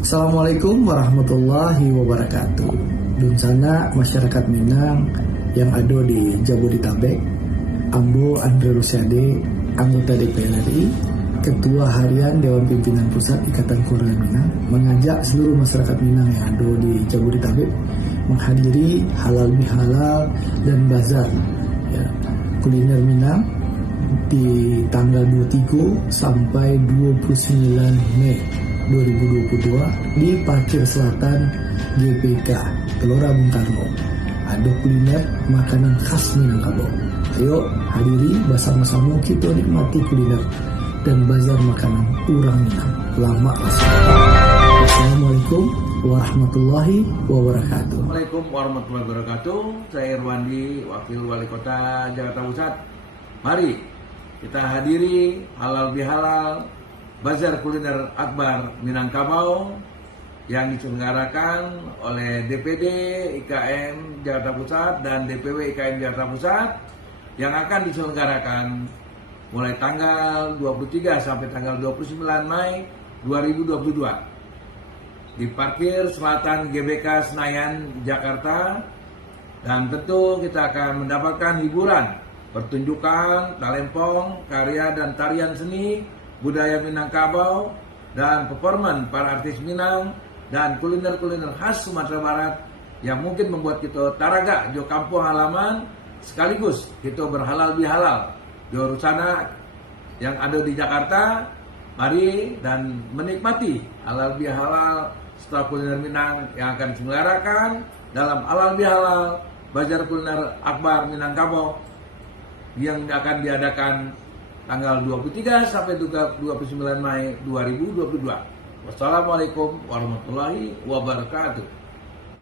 Assalamualaikum warahmatullahi wabarakatuh. Dunsana masyarakat Minang yang ada di Jabodetabek, Ambo Andre Rusyade, anggota DPR RI, Ketua Harian Dewan Pimpinan Pusat Ikatan Keluarga Minang, mengajak seluruh masyarakat Minang yang ada di Jabodetabek menghadiri halal bihalal dan bazar kuliner Minang di tanggal 23 sampai 29 Mei 2022 di Parkir Selatan GPK Gelora Bung Karno. Ada kuliner makanan khas Minangkabau. Ayo hadiri bersama-sama kita nikmati kuliner dan bazar makanan urang Minang. Lama Assalamualaikum warahmatullahi wabarakatuh. Assalamualaikum warahmatullahi wabarakatuh. Saya Irwandi, Wakil Wali Kota Jakarta Pusat. Mari kita hadiri halal bihalal Bazar Kuliner Akbar Minangkabau yang diselenggarakan oleh DPD IKM Jakarta Pusat dan DPW IKM Jakarta Pusat yang akan diselenggarakan mulai tanggal 23 sampai tanggal 29 Mei 2022 di Parkir Selatan GBK Senayan, Jakarta. Dan tentu kita akan mendapatkan hiburan, pertunjukan, talempong, karya dan tarian seni budaya Minangkabau, dan performan para artis Minang, dan kuliner-kuliner khas Sumatera Barat yang mungkin membuat kita taraga jo kampung halaman, sekaligus kita berhalal bihalal jo rusana yang ada di Jakarta. Mari dan menikmati halal bihalal setelah kuliner Minang yang akan diselenggarakan dalam halal bihalal Bazar Kuliner Akbar Minangkabau yang akan diadakan tanggal 23 sampai 29 Mei 2022. Wassalamualaikum warahmatullahi wabarakatuh.